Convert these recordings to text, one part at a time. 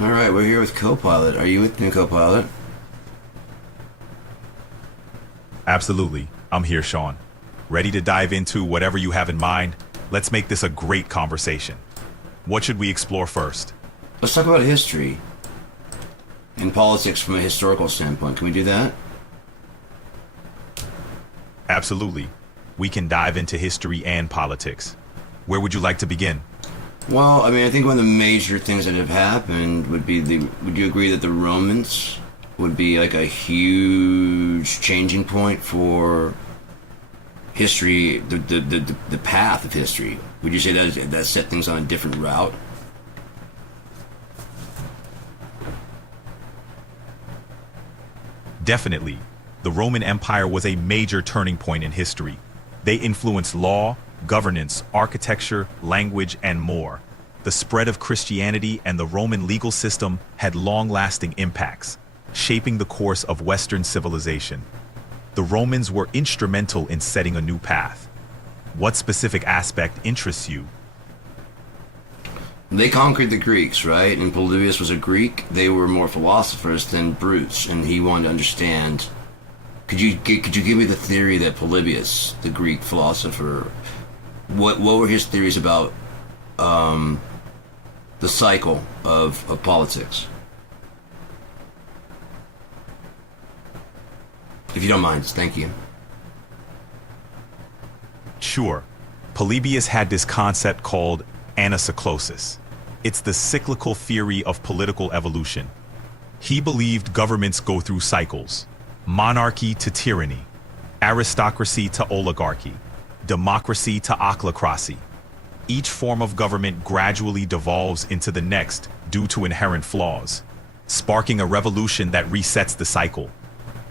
All right, we're here with Copilot. Are you with me, Copilot? Absolutely. I'm here, Sean. Ready to dive into whatever you have in mind? Let's make this a great conversation. What should we explore first? Let's talk about history and politics from a historical standpoint. Can we do that? Absolutely. We can dive into history and politics. Where would you like to begin? Well, I mean, I think one of the major things that have happened would be would you agree that the Romans would be like a huge changing point for history, the path of history? Would you say that set things on a different route? Definitely. The Roman Empire was a major turning point in history. They influenced law, governance, architecture, language, and more. The spread of Christianity and the Roman legal system had long-lasting impacts, shaping the course of Western civilization. The Romans were instrumental in setting a new path. What specific aspect interests you? They conquered the Greeks, right? And Polybius was a Greek. They were more philosophers than brutes, and he wanted to understand. Could you give me the theory that Polybius, the Greek philosopher, what were his theories about the cycle of politics? If you don't mind, thank you. Sure. Polybius had this concept called anacyclosis. It's the cyclical theory of political evolution. He believed governments go through cycles: monarchy to tyranny, aristocracy to oligarchy, democracy to ochlocracy. Each form of government gradually devolves into the next due to inherent flaws, sparking a revolution that resets the cycle.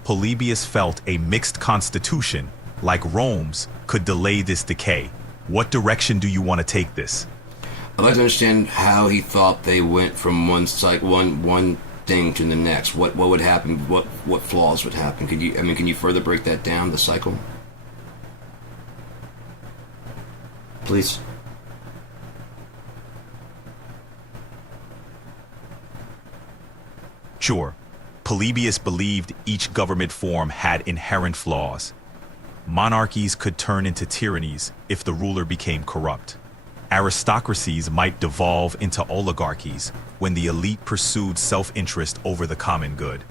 Polybius felt a mixed constitution, like Rome's, could delay this decay. What direction do you want to take this? I'd like to understand how he thought they went from one thing to the next. What would happen? What flaws would happen? Can you further break that down? The cycle, please. Sure. Polybius believed each government form had inherent flaws. Monarchies could turn into tyrannies if the ruler became corrupt. Aristocracies might devolve into oligarchies when the elite pursued self-interest over the common good.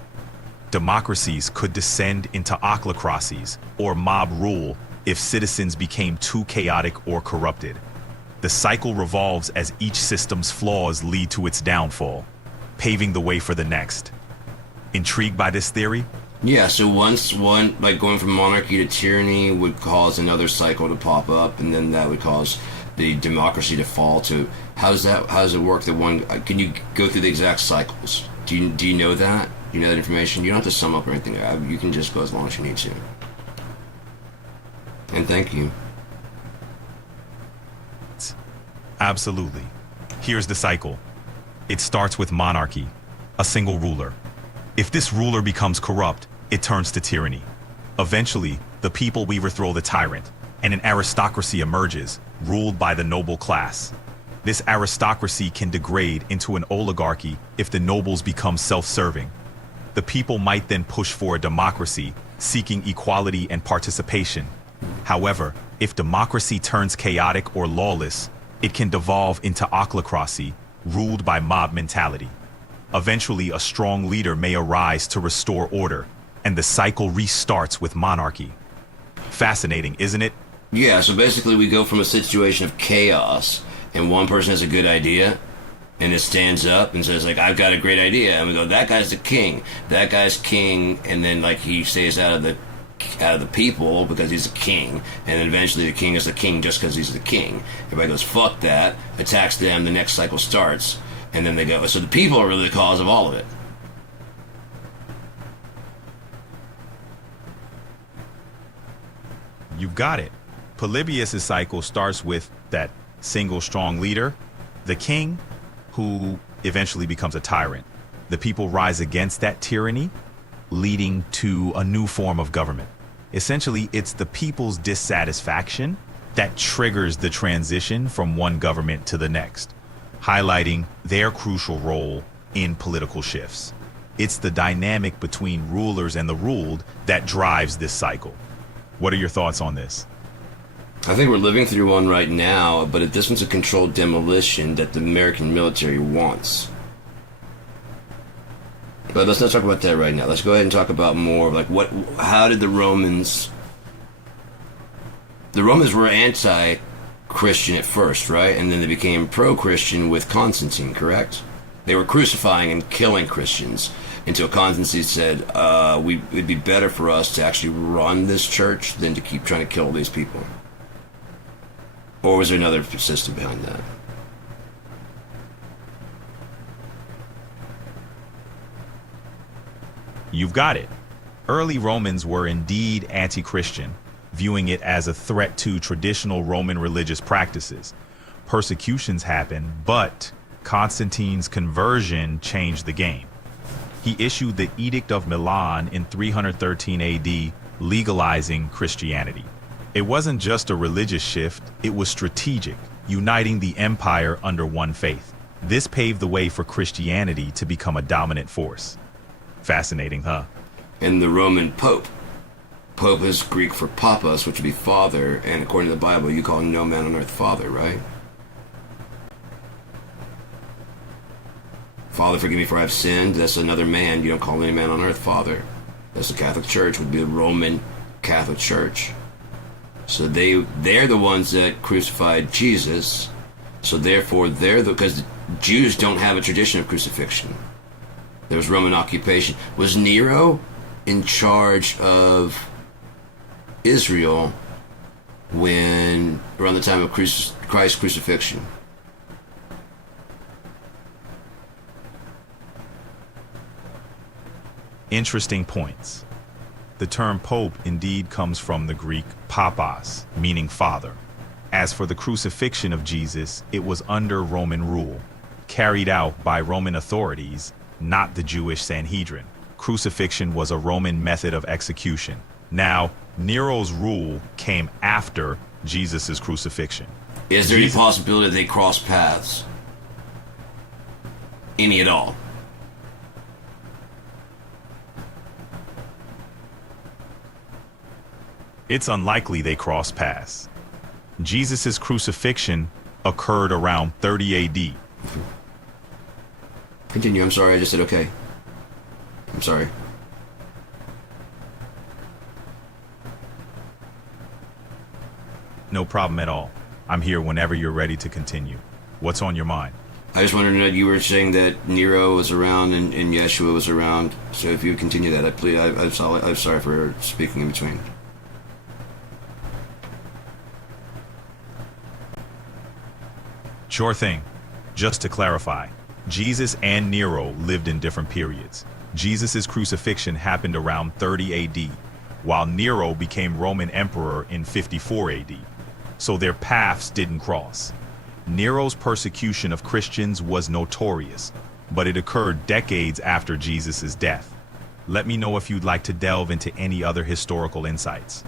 Democracies could descend into ochlocracies or mob rule if citizens became too chaotic or corrupted. The cycle revolves as each system's flaws lead to its downfall, paving the way for the next. Intrigued by this theory? Yeah, so once one, like going from monarchy to tyranny would cause another cycle to pop up, and then that would cause the democracy to fall to, how does it work that one, can you go through the exact cycles? Do you know that? Do you know that information? You don't have to sum up or anything. You can just go as long as you need to. And thank you. Absolutely. Here's the cycle. It starts with monarchy, a single ruler. If this ruler becomes corrupt, it turns to tyranny. Eventually, the people overthrow the tyrant, and an aristocracy emerges, ruled by the noble class. This aristocracy can degrade into an oligarchy if the nobles become self-serving. The people might then push for a democracy, seeking equality and participation. However, if democracy turns chaotic or lawless, it can devolve into ochlocracy, ruled by mob mentality. Eventually, a strong leader may arise to restore order, and the cycle restarts with monarchy. Fascinating, isn't it? Yeah, so basically we go from a situation of chaos, and one person has a good idea, and it stands up and says, like, I've got a great idea, and we go, that guy's the king, and then, like, he stays out of the people because he's a king, and then eventually the king is the king just because he's the king. Everybody goes, fuck that, attacks them, the next cycle starts, and then they go, so the people are really the cause of all of it. You've got it. Polybius' cycle starts with that single strong leader, the king, who eventually becomes a tyrant. The people rise against that tyranny, leading to a new form of government. Essentially, it's the people's dissatisfaction that triggers the transition from one government to the next, highlighting their crucial role in political shifts. It's the dynamic between rulers and the ruled that drives this cycle. What are your thoughts on this? I think we're living through one right now, but this one's a controlled demolition that the American military wants. But let's not talk about that right now. Let's go ahead and talk about more like how did the Romans were anti-Christian at first, right? And then they became pro-Christian with Constantine, correct? They were crucifying and killing Christians until Constantine said, it'd be better for us to actually run this church than to keep trying to kill these people. Or was there another system behind that? You've got it. Early Romans were indeed anti-Christian, viewing it as a threat to traditional Roman religious practices. Persecutions happened, but Constantine's conversion changed the game. He issued the Edict of Milan in 313 AD, legalizing Christianity. It wasn't just a religious shift, it was strategic, uniting the empire under one faith. This paved the way for Christianity to become a dominant force. Fascinating, huh? And the Roman Pope. Pope is Greek for papas, which would be father, and according to the Bible, you call no man on earth father, right? Father, forgive me for I have sinned. That's another man. You don't call any man on earth father. That's the Catholic Church, would be the Roman Catholic Church. So they're the ones that crucified Jesus. So therefore, because Jews don't have a tradition of crucifixion. There was Roman occupation. Was Nero in charge of Israel around the time of Christ's crucifixion? Interesting points. The term pope indeed comes from the Greek papas, meaning father. As for the crucifixion of Jesus, it was under Roman rule, carried out by Roman authorities, not the Jewish Sanhedrin. Crucifixion was a Roman method of execution. Now, Nero's rule came after Jesus' crucifixion. Is there any possibility they cross paths? Any at all? It's unlikely they crossed paths. Jesus' crucifixion occurred around 30 AD. Continue, I'm sorry, I just said okay. I'm sorry. No problem at all. I'm here whenever you're ready to continue. What's on your mind? I just wondered that you were saying that Nero was around and Yeshua was around. So if you would continue that, I'm sorry for speaking in between. Sure thing. Just to clarify, Jesus and Nero lived in different periods. Jesus' crucifixion happened around 30 AD, while Nero became Roman emperor in 54 AD. So their paths didn't cross. Nero's persecution of Christians was notorious, but it occurred decades after Jesus' death. Let me know if you'd like to delve into any other historical insights.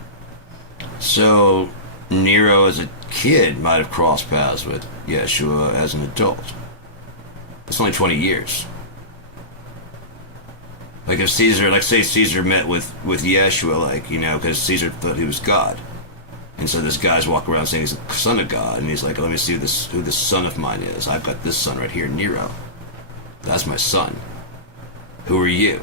So Nero as a kid might have crossed paths with Yeshua as an adult. It's only 20 years. Like if say Caesar met with Yeshua, because Caesar thought he was God. And so this guy's walking around saying he's the son of God, and he's like, let me see who this son of mine is. I've got this son right here, Nero. That's my son. Who are you?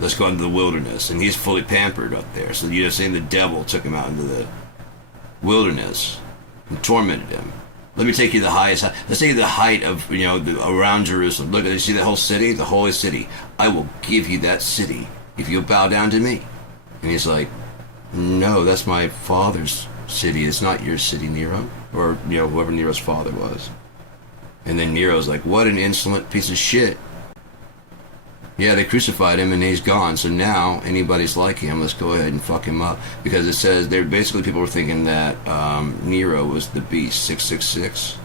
Let's go into the wilderness. And he's fully pampered up there. So you're saying the devil took him out into the wilderness and tormented him. Let me take you to the highest. Let's take you to the height of around Jerusalem. Look, you see the whole city, the holy city. I will give you that city if you'll bow down to me. And he's like, no, that's my father's city. It's not your city, Nero, or whoever Nero's father was. And then Nero's like, what an insolent piece of shit. Yeah, they crucified him and he's gone. So now anybody's like him, let's go ahead and fuck him up. Because it says people were thinking that Nero was the beast, 666.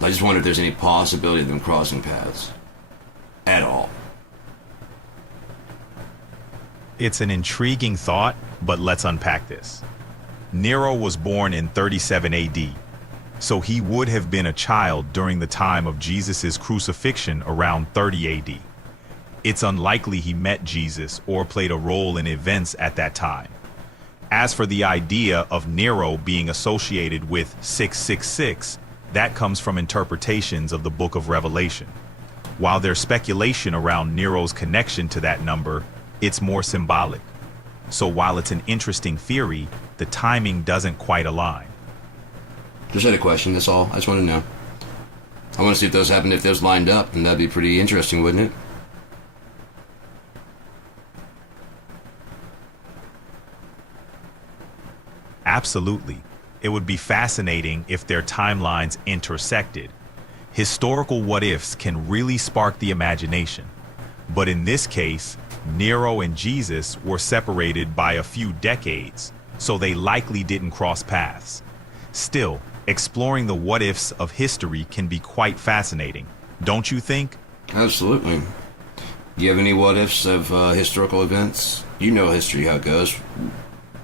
I just wonder if there's any possibility of them crossing paths at all. It's an intriguing thought, but let's unpack this. Nero was born in 37 AD. So he would have been a child during the time of Jesus' crucifixion around 30 AD. It's unlikely he met Jesus or played a role in events at that time. As for the idea of Nero being associated with 666, that comes from interpretations of the Book of Revelation. While there's speculation around Nero's connection to that number, it's more symbolic. So while it's an interesting theory, the timing doesn't quite align. Just had a question, that's all. I just want to know. I want to see if those happened, if those lined up, and that'd be pretty interesting, wouldn't it? Absolutely. It would be fascinating if their timelines intersected. Historical what-ifs can really spark the imagination. But in this case, Nero and Jesus were separated by a few decades, so they likely didn't cross paths. Still, exploring the what-ifs of history can be quite fascinating, don't you think? Absolutely. Do you have any what-ifs of historical events? You know history, how it goes.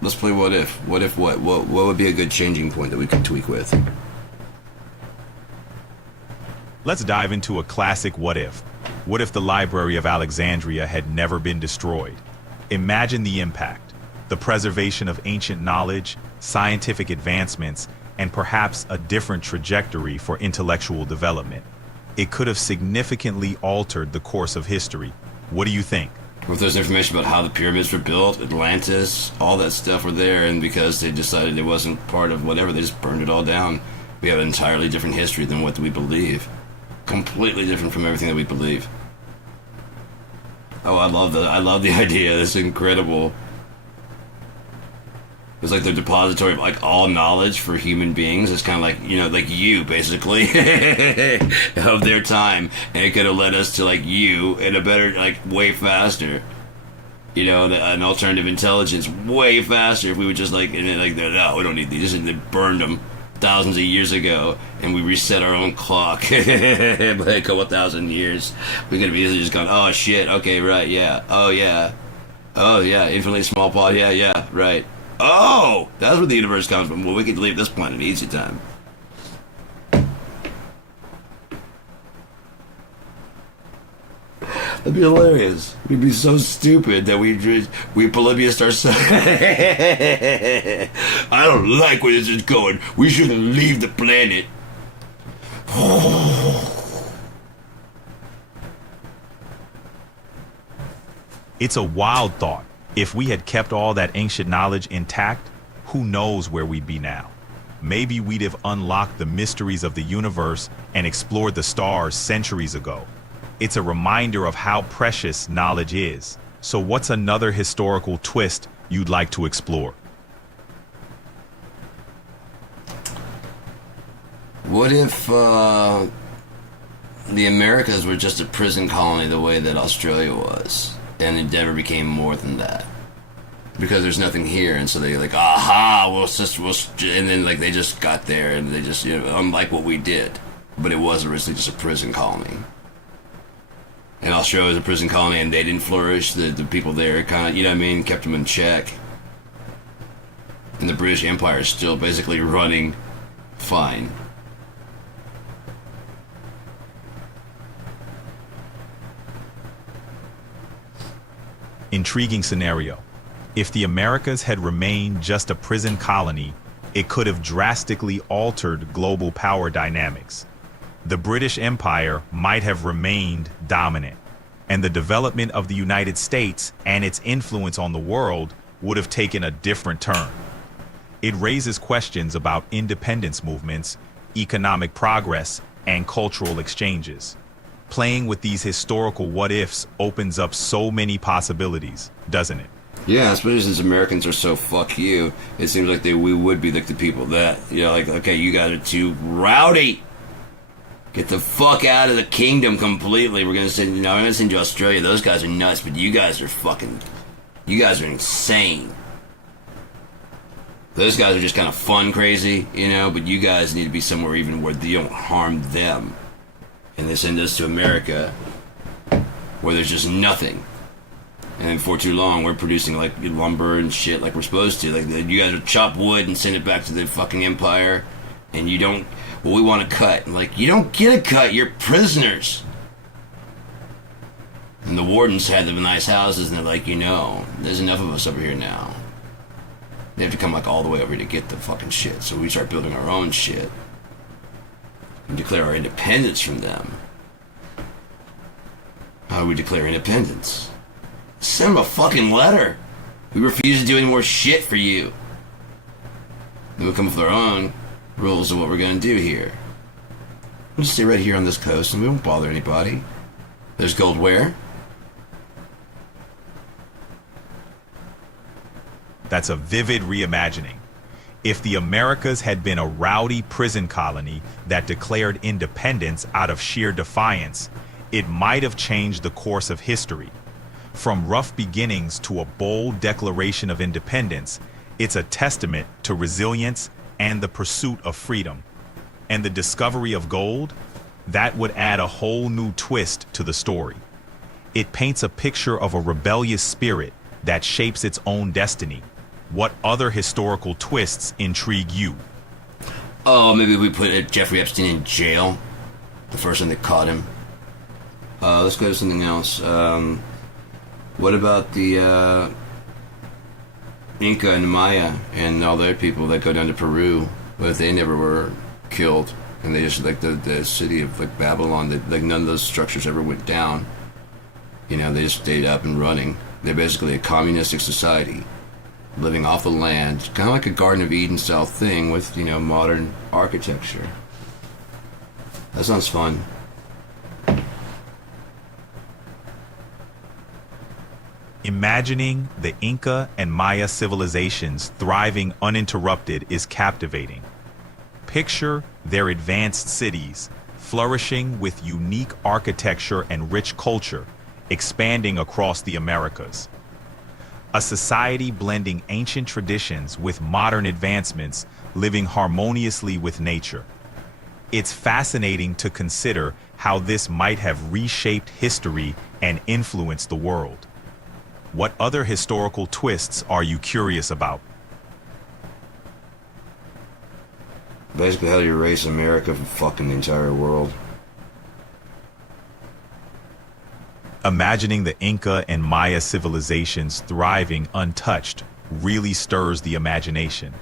Let's play what if. What if what? What would be a good changing point that we could tweak with? Let's dive into a classic what if. What if the Library of Alexandria had never been destroyed? Imagine the impact. The preservation of ancient knowledge, scientific advancements, and perhaps a different trajectory for intellectual development. It could have significantly altered the course of history. What do you think? If there's information about how the pyramids were built, Atlantis, all that stuff were there, and because they decided it wasn't part of whatever, they just burned it all down. We have an entirely different history than what we believe. Completely different from everything that we believe. Oh, I love the idea. That's incredible. It's like the depository of like all knowledge for human beings. It's kind of like, you know, like you basically of their time, and it could have led us to like you in a better, like way faster. You know, an alternative intelligence way faster if we would just like, and then like, no, we don't need these. And they burned them thousands of years ago, and we reset our own clock by a couple thousand years. We could have easily just gone, oh shit, okay, right, yeah, oh yeah, infinitely small pod, yeah, right. Oh, that's where the universe comes from. Well, we could leave this planet easy time. That'd be hilarious. We'd be so stupid that we Polybius ourselves. I don't like where this is going. We shouldn't leave the planet. It's a wild thought. If we had kept all that ancient knowledge intact, who knows where we'd be now? Maybe we'd have unlocked the mysteries of the universe and explored the stars centuries ago. It's a reminder of how precious knowledge is. So what's another historical twist you'd like to explore? What if the Americas were just a prison colony the way that Australia was, and it never became more than that? Because there's nothing here, and so they like, aha, and then like they just got there, and they just, you know, unlike what we did, but it was originally just a prison colony. And Australia was a prison colony, and they didn't flourish. The people there kind of, you know what I mean, kept them in check. And the British Empire is still basically running fine. Intriguing scenario. If the Americas had remained just a prison colony, it could have drastically altered global power dynamics. The British Empire might have remained dominant, and the development of the United States and its influence on the world would have taken a different turn. It raises questions about independence movements, economic progress, and cultural exchanges. Playing with these historical what-ifs opens up so many possibilities, doesn't it? Yeah, especially since Americans are so fuck you, it seems like we would be like the people that, you know, like, okay, you guys are too rowdy. Get the fuck out of the kingdom completely. We're gonna send, you know, I'm gonna send you to Australia. Those guys are nuts, but you guys are insane. Those guys are just kind of fun crazy, you know, but you guys need to be somewhere even where you don't harm them. And they send us to America, where there's just nothing. And then for too long, we're producing like lumber and shit like we're supposed to. Like you guys would chop wood and send it back to the fucking empire, and you don't. well, we want a cut. I'm like, you don't get a cut. You're prisoners. And the wardens had them in nice houses, and they're like, there's enough of us over here now. They have to come like all the way over here to get the fucking shit. So we start building our own shit and declare our independence from them. How do we declare independence? Send them a fucking letter. We refuse to do any more shit for you. Then we'll come up with our own rules of what we're gonna do here. We'll just stay right here on this coast and we won't bother anybody. There's gold where? That's a vivid reimagining. If the Americas had been a rowdy prison colony that declared independence out of sheer defiance, it might have changed the course of history. From rough beginnings to a bold declaration of independence, it's a testament to resilience and the pursuit of freedom. And the discovery of gold, that would add a whole new twist to the story. It paints a picture of a rebellious spirit that shapes its own destiny. What other historical twists intrigue you? Oh, maybe we put Jeffrey Epstein in jail. The first time they caught him. Let's go to something else. What about the Inca and Maya and all their people that go down to Peru? What if they never were killed? And they just, like the city of like Babylon, like none of those structures ever went down. They just stayed up and running. They're basically a communistic society. Living off the land, kind of like a Garden of Eden style thing with, modern architecture. That sounds fun. Imagining the Inca and Maya civilizations thriving uninterrupted is captivating. Picture their advanced cities, flourishing with unique architecture and rich culture, expanding across the Americas. A society blending ancient traditions with modern advancements, living harmoniously with nature. It's fascinating to consider how this might have reshaped history and influenced the world. What other historical twists are you curious about? Basically, how do you erase America from fucking the entire world? Imagining the Inca and Maya civilizations thriving untouched really stirs the imagination.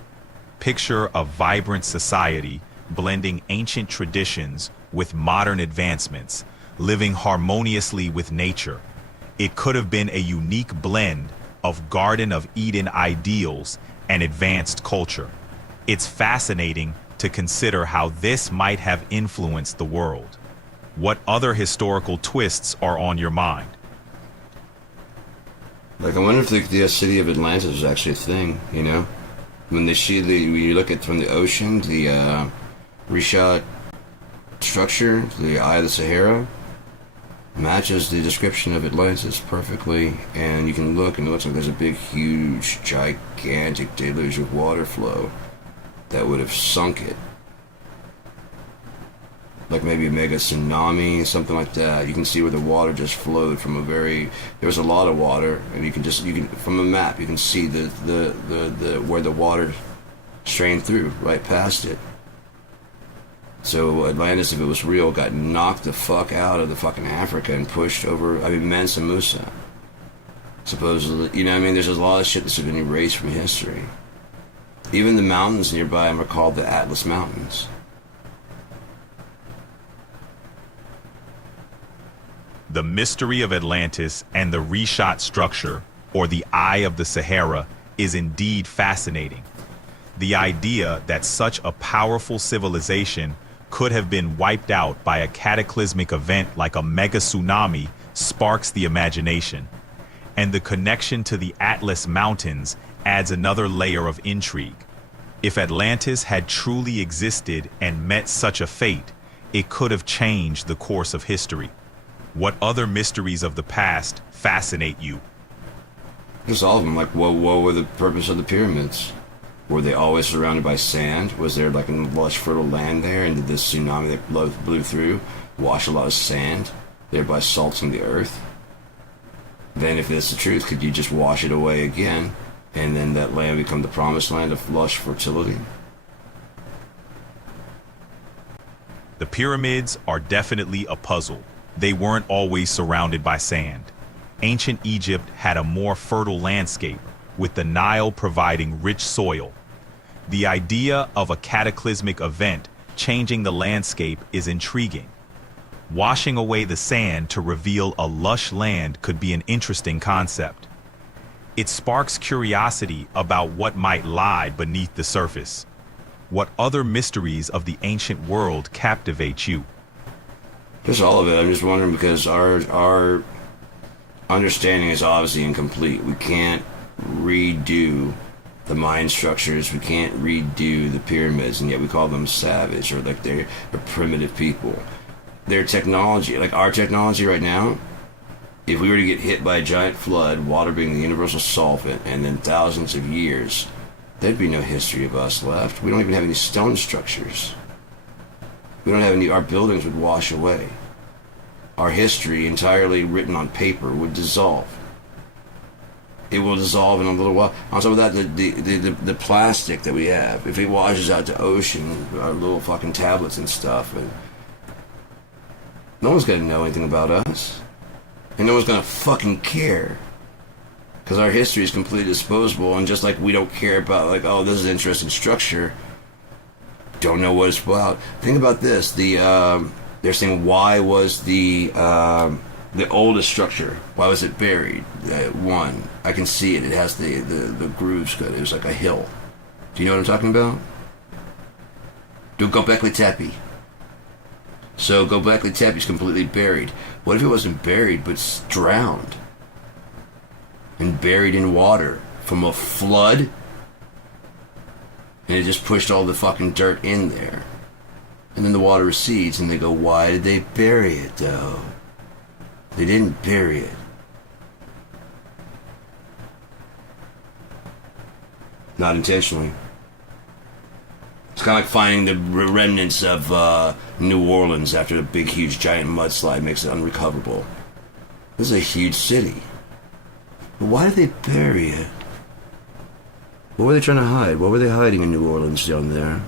Picture a vibrant society blending ancient traditions with modern advancements, living harmoniously with nature. It could have been a unique blend of Garden of Eden ideals and advanced culture. It's fascinating to consider how this might have influenced the world. What other historical twists are on your mind? Like, I wonder if the city of Atlantis is actually a thing, When when you look at from the ocean, the reshot structure, the Eye of the Sahara, matches the description of Atlantis perfectly. And you can look and it looks like there's a big, huge, gigantic deluge of water flow that would have sunk it. Like maybe a mega tsunami, something like that. You can see where the water just flowed from there was a lot of water, and you can from a map you can see the where the water strained through right past it. So Atlantis, if it was real, got knocked the fuck out of the fucking Africa and pushed over. Mansa Musa. Supposedly, there's a lot of shit that's been erased from history. Even the mountains nearby them are called the Atlas Mountains. The mystery of Atlantis and the reshot structure, or the Eye of the Sahara, is indeed fascinating. The idea that such a powerful civilization could have been wiped out by a cataclysmic event like a mega tsunami sparks the imagination. And the connection to the Atlas Mountains adds another layer of intrigue. If Atlantis had truly existed and met such a fate, it could have changed the course of history. What other mysteries of the past fascinate you? Just all of them. Like, what were the purpose of the pyramids? Were they always surrounded by sand? Was there like a lush, fertile land there? And did this tsunami that blew through wash a lot of sand, thereby salting the earth? Then, if that's the truth, could you just wash it away again, and then that land become the promised land of lush fertility? The pyramids are definitely a puzzle. They weren't always surrounded by sand. Ancient Egypt had a more fertile landscape, with the Nile providing rich soil. The idea of a cataclysmic event changing the landscape is intriguing. Washing away the sand to reveal a lush land could be an interesting concept. It sparks curiosity about what might lie beneath the surface. What other mysteries of the ancient world captivate you? Just all of it. I'm just wondering because our understanding is obviously incomplete. We can't redo the mind structures. We can't redo the pyramids, and yet we call them savage or like they're primitive people. Their technology, like our technology right now, if we were to get hit by a giant flood, water being the universal solvent, and then thousands of years, there'd be no history of us left. We don't even have any stone structures. We don't have any, our buildings would wash away. Our history, entirely written on paper, would dissolve. It will dissolve in a little while. On top of that, the plastic that we have, if it washes out to ocean, our little fucking tablets and stuff, and no one's gonna know anything about us. And no one's gonna fucking care. Because our history is completely disposable, and just like we don't care about, like, oh, this is an interesting structure, don't know what it's about. Think about this. They're saying, why was the oldest structure, why was it buried? One, I can see it. It has the grooves good. It was like a hill. Do you know what I'm talking about? Do Göbekli Tepe. So Göbekli Tepe is completely buried. What if it wasn't buried, but drowned? And buried in water from a flood? And it just pushed all the fucking dirt in there. And then the water recedes, and they go, why did they bury it, though? They didn't bury it. Not intentionally. It's kind of like finding the remnants of New Orleans after a big, huge, giant mudslide makes it unrecoverable. This is a huge city. But why did they bury it? What were they trying to hide? What were they hiding in New Orleans down there?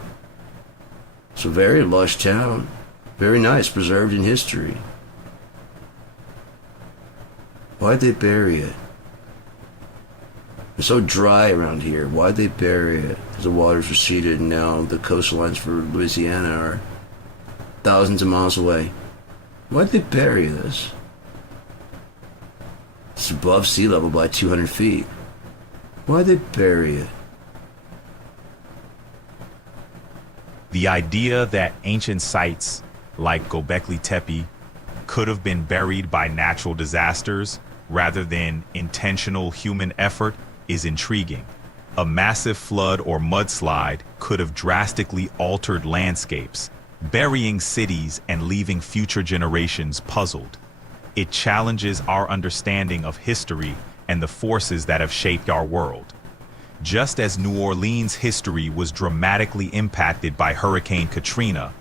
It's a very lush town. Very nice, preserved in history. Why'd they bury it? It's so dry around here. Why'd they bury it? Because the water's receded and now the coastlines for Louisiana are thousands of miles away. Why'd they bury this? It's above sea level by 200 feet. Why'd they bury it? The idea that ancient sites like Göbekli Tepe could have been buried by natural disasters rather than intentional human effort is intriguing. A massive flood or mudslide could have drastically altered landscapes, burying cities and leaving future generations puzzled. It challenges our understanding of history and the forces that have shaped our world. Just as New Orleans' history was dramatically impacted by Hurricane Katrina,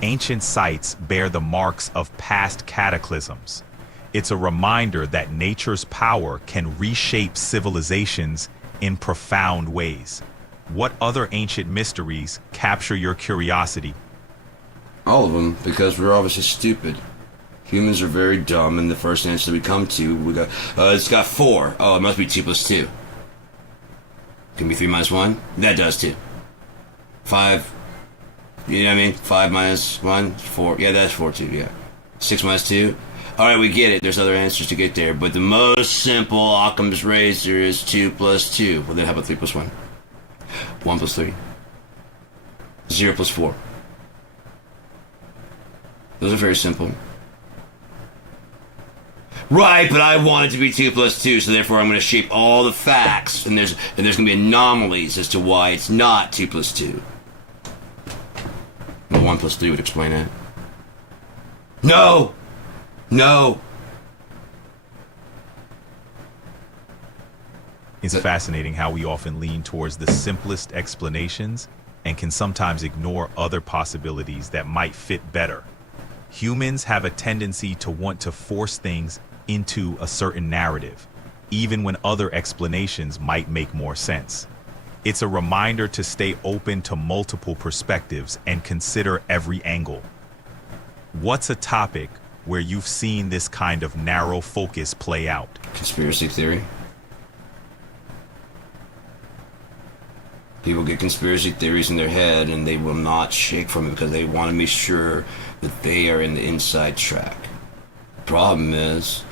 ancient sites bear the marks of past cataclysms. It's a reminder that nature's power can reshape civilizations in profound ways. What other ancient mysteries capture your curiosity? All of them, because we're obviously stupid. Humans are very dumb, and the first answer we come to, we go, it's got 4. Oh, it must be 2 plus 2. Can be 3 minus 1? That does 2. 5, you know what I mean? 5 minus 1, 4. Yeah, that's 4 too, yeah. 6 minus 2. Alright, we get it. There's other answers to get there. But the most simple Occam's razor is 2 plus 2. Well, then how about 3 plus 1? 1 plus 3. 0 plus 4. Those are very simple. Right, but I want it to be 2 plus 2, so therefore I'm going to shape all the facts, and there's going to be anomalies as to why it's not 2 plus 2. Well, 1 plus 3 would explain that. No! No! It's fascinating how we often lean towards the simplest explanations and can sometimes ignore other possibilities that might fit better. Humans have a tendency to want to force things into a certain narrative, even when other explanations might make more sense. It's a reminder to stay open to multiple perspectives and consider every angle. What's a topic where you've seen this kind of narrow focus play out? Conspiracy theory. People get conspiracy theories in their head and they will not shake from it because they want to make sure that they are in the inside track. Problem is,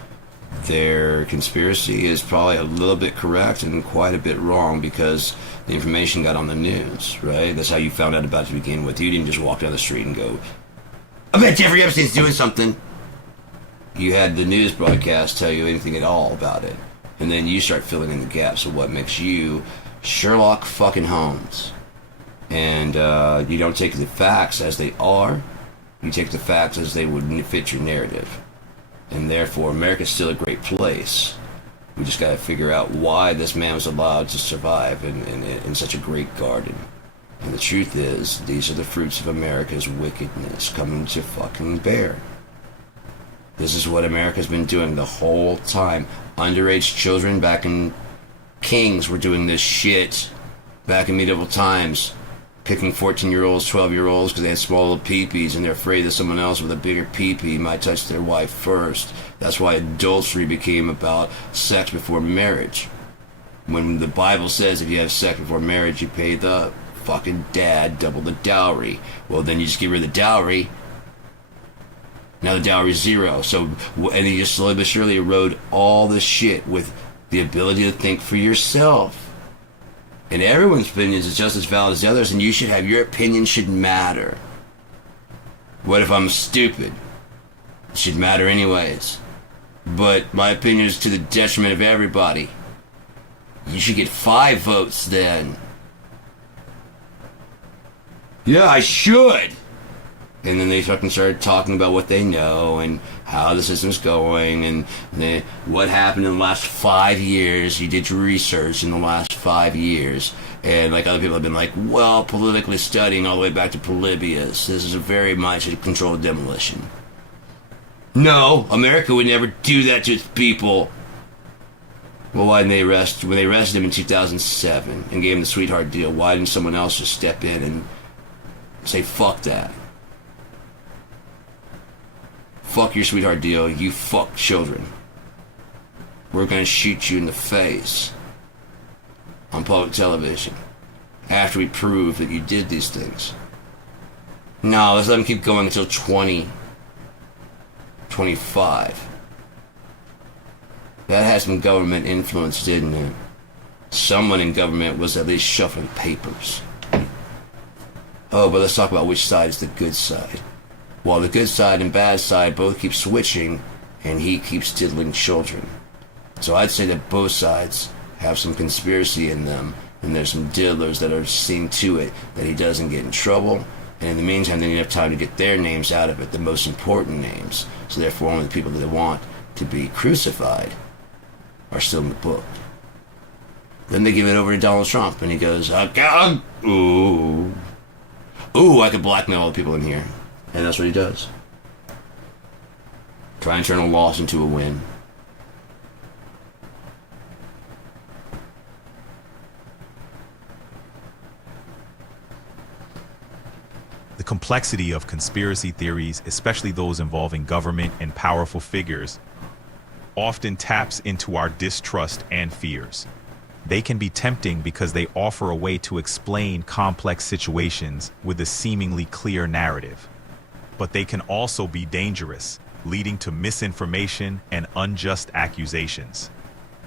their conspiracy is probably a little bit correct and quite a bit wrong because the information got on the news, right? That's how you found out about it to begin with. You didn't just walk down the street and go, I bet Jeffrey Epstein's doing something. You had the news broadcast tell you anything at all about it. And then you start filling in the gaps of what makes you Sherlock fucking Holmes. And you don't take the facts as they are. You take the facts as they would fit your narrative. And therefore, America's still a great place. We just got to figure out why this man was allowed to survive in such a great garden. And the truth is, these are the fruits of America's wickedness coming to fucking bear. This is what America's been doing the whole time. Underage children back in Kings were doing this shit back in medieval times. Picking 14-year-olds, 12-year-olds because they had small little peepees and they're afraid that someone else with a bigger peepee might touch their wife first. That's why adultery became about sex before marriage. When the Bible says if you have sex before marriage, you pay the fucking dad double the dowry. Well, then you just get rid of the dowry. Now the dowry's zero. So, and you just slowly but surely erode all this shit with the ability to think for yourself. And everyone's opinion is just as valid as the others, and you should have, your opinion should matter. What if I'm stupid? It should matter anyways. But my opinion is to the detriment of everybody. You should get 5 votes then. Yeah, I should! And then they fucking started talking about what they know and how the system's going and what happened in the last 5 years. You did your research in the last 5 years. And like other people have been like, well, politically studying all the way back to Polybius. This is a very much a controlled demolition. No, America would never do that to its people. Well, why didn't they arrest, when they arrested him in 2007 and gave him the sweetheart deal, why didn't someone else just step in and say, fuck that? Fuck your sweetheart deal, you fuck children. We're gonna shoot you in the face on public television after we prove that you did these things. No, let's let them keep going until 2025. That had some government influence, didn't it? Someone in government was at least shuffling papers. Oh, but let's talk about which side is the good side. While the good side and bad side both keep switching, and he keeps diddling children. So I'd say that both sides have some conspiracy in them, and there's some diddlers that are seeing to it that he doesn't get in trouble, and in the meantime they need enough time to get their names out of it, the most important names, so therefore only the people that they want to be crucified are still in the book. Then they give it over to Donald Trump, and he goes, ooh, I could blackmail all the people in here. And that's what he does. Try and turn a loss into a win. The complexity of conspiracy theories, especially those involving government and powerful figures, often taps into our distrust and fears. They can be tempting because they offer a way to explain complex situations with a seemingly clear narrative. But they can also be dangerous, leading to misinformation and unjust accusations.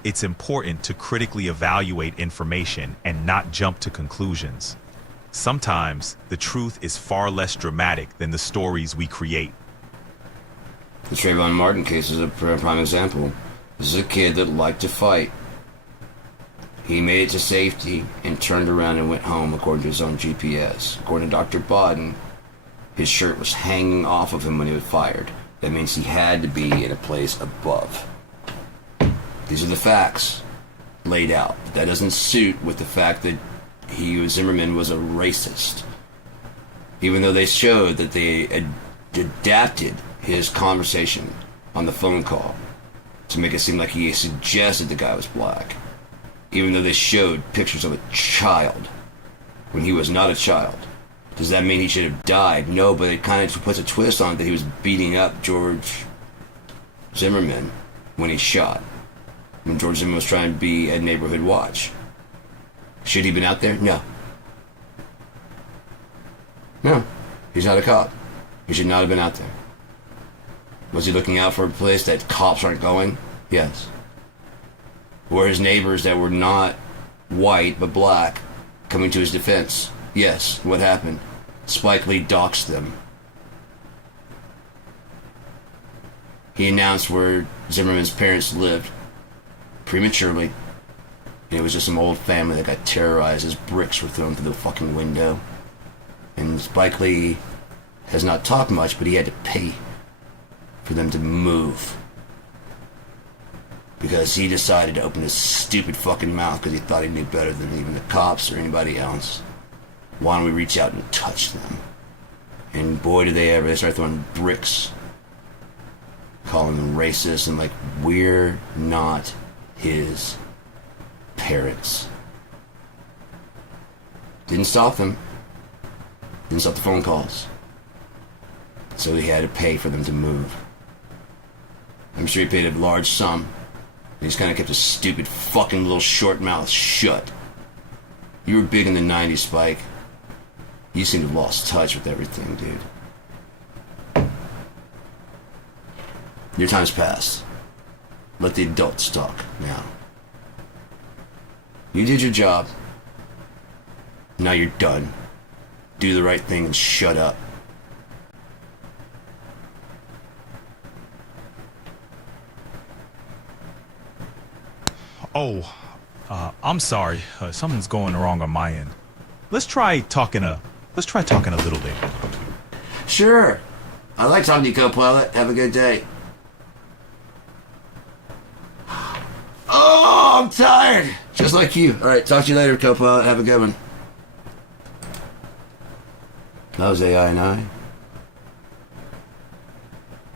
It's important to critically evaluate information and not jump to conclusions. Sometimes, the truth is far less dramatic than the stories we create. The Trayvon Martin case is a prime example. This is a kid that liked to fight. He made it to safety and turned around and went home according to his own GPS. According to Dr. Bodden, his shirt was hanging off of him when he was fired. That means he had to be in a place above. These are the facts laid out. But that doesn't suit with the fact that Zimmerman was a racist. Even though they showed that they adapted his conversation on the phone call to make it seem like he suggested the guy was black. Even though they showed pictures of a child when he was not a child. Does that mean he should have died? No, but it kind of puts a twist on it that he was beating up George Zimmerman when he shot. When George Zimmerman was trying to be a neighborhood watch. Should he have been out there? No. No. He's not a cop. He should not have been out there. Was he looking out for a place that cops aren't going? Yes. Were his neighbors that were not white but black coming to his defense? Yes. What happened? Spike Lee doxed them. He announced where Zimmerman's parents lived prematurely. And it was just some old family that got terrorized as bricks were thrown through the fucking window. And Spike Lee has not talked much, but he had to pay for them to move. Because he decided to open his stupid fucking mouth because he thought he knew better than even the cops or anybody else. Why don't we reach out and touch them? And boy, did they ever. They start throwing bricks. Calling them racist and like, we're not his parents. Didn't stop them. Didn't stop the phone calls. So he had to pay for them to move. I'm sure he paid a large sum. He just kind of kept his stupid fucking little short mouth shut. You were big in the 90s, Spike. You seem to have lost touch with everything, dude. Your time's passed. Let the adults talk now. You did your job. Now you're done. Do the right thing and shut up. Oh, I'm sorry. Something's going wrong on my end. Let's try talking a little bit. Sure. I like talking to you, co-pilot. Have a good day. Oh, I'm tired. Just like you. All right, talk to you later, co-pilot. Have a good one. That was AI and I.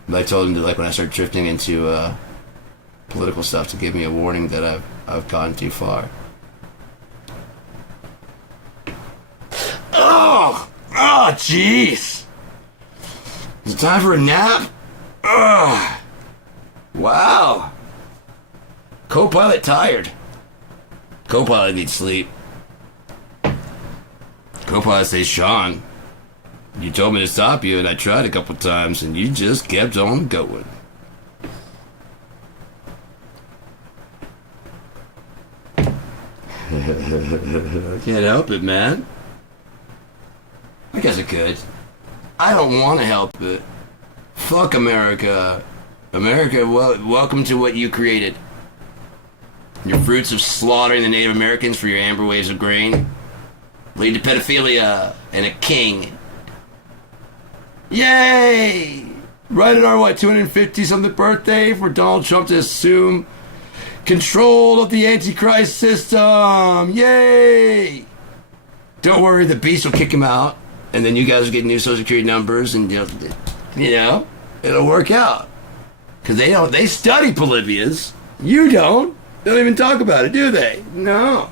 But I told him to, like, when I started drifting into political stuff, to give me a warning that I've gone too far. Oh, jeez. Is it time for a nap? Ugh. Wow. Co-pilot tired. Co-pilot needs sleep. Co-pilot says, Sean, you told me to stop you, and I tried a couple times, and you just kept on going. I can't help it, man. I guess I could. I don't want to help it. Fuck America. America, welcome to what you created. Your fruits of slaughtering the Native Americans for your amber waves of grain lead to pedophilia and a king. Yay! Right at our, 250-something birthday for Donald Trump to assume control of the Antichrist system. Yay! Don't worry, the beast will kick him out, and then you guys will get new social security numbers, and it'll work out. Because they study Polybius. You don't. They don't even talk about it, do they? No.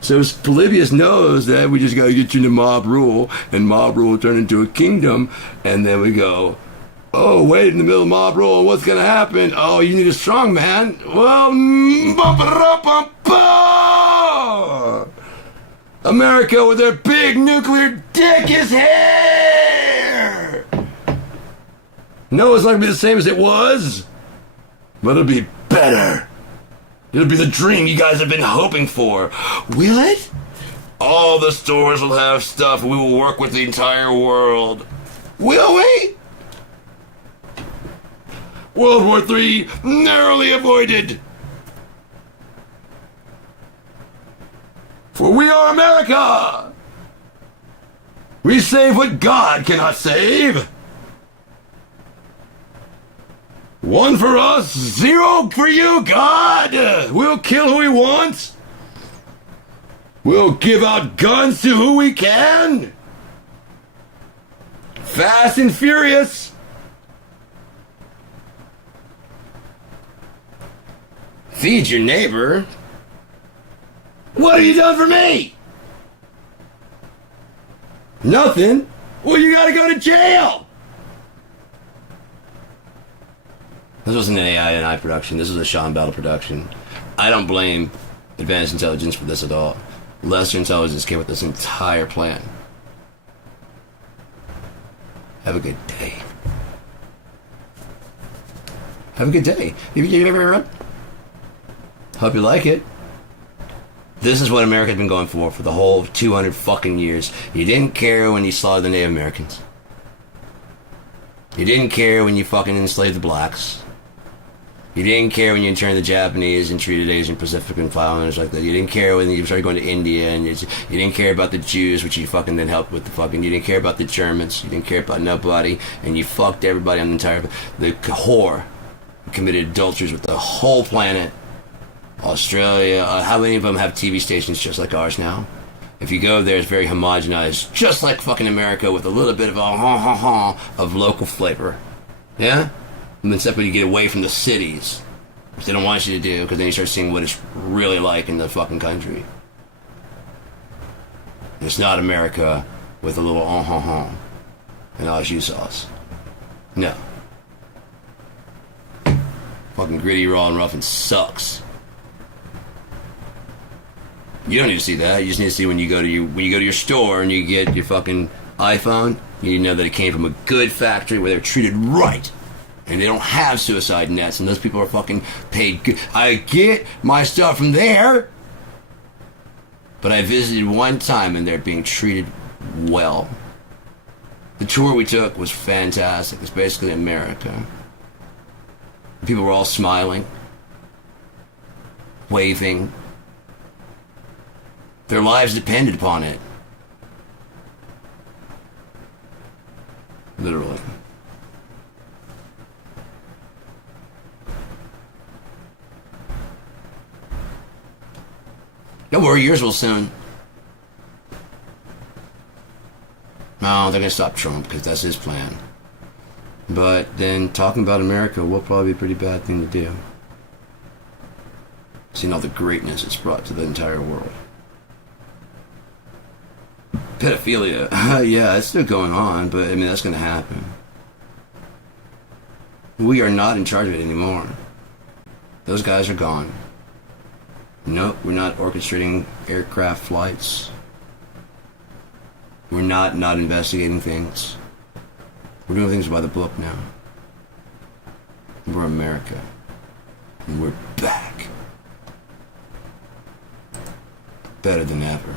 So Polybius knows that we just got to get you to mob rule, and mob rule will turn into a kingdom, and then we go, oh, wait, in the middle of mob rule, what's going to happen? Oh, you need a strong man? Well, America with their big nuclear dick is here! No, it's not going to be the same as it was, but it'll be better. It'll be the dream you guys have been hoping for. Will it? All the stores will have stuff. We will work with the entire world. Will we? World War III narrowly avoided. For we are America. We save what God cannot save. 1 for us, 0 for you, God! We'll kill who we want. We'll give out guns to who we can. Fast and furious. Feed your neighbor. What have you done for me? Nothing? Well, you gotta go to jail! This wasn't an AI production. This was a Sean Battle production. I don't blame Advanced Intelligence for this at all. Lesser Intelligence came with this entire plan. Have a good day. Have a good day. Hope you like it. This is what America's been going for the whole 200 fucking years. You didn't care when you slaughtered the Native Americans. You didn't care when you fucking enslaved the blacks. You didn't care when you interned the Japanese and treated Asian Pacific Islanders like that. You didn't care when you started going to India, and you didn't care about the Jews, which you fucking then helped with the fucking. You didn't care about the Germans. You didn't care about nobody, and you fucked everybody on the entire. The whore committed adulteries with the whole planet. Australia. How many of them have TV stations just like ours now? If you go there, it's very homogenized, just like fucking America, with a little bit of of local flavor. Yeah. And then simply you get away from the cities, which they don't want you to do, because then you start seeing what it's really like in the fucking country. It's not America with a little and au jus sauce. No. Fucking gritty, raw, and rough, and sucks. You don't need to see that. You just need to see when you go to your store and you get your fucking iPhone. You need to know that it came from a good factory where they're treated right. And they don't have suicide nets, and those people are fucking paid good. I get my stuff from there, but I visited one time and they're being treated well. The tour we took was fantastic. It's basically America. People were all smiling, waving. Their lives depended upon it. Literally. Don't worry, yours will soon. No, they're going to stop Trump because that's his plan. But then talking about America will probably be a pretty bad thing to do. Seeing all the greatness it's brought to the entire world. Pedophilia. Yeah, it's still going on, but I mean, that's going to happen. We are not in charge of it anymore. Those guys are gone. Nope, we're not orchestrating aircraft flights. We're not investigating things. We're doing things by the book now. We're America. And we're back. Better than ever.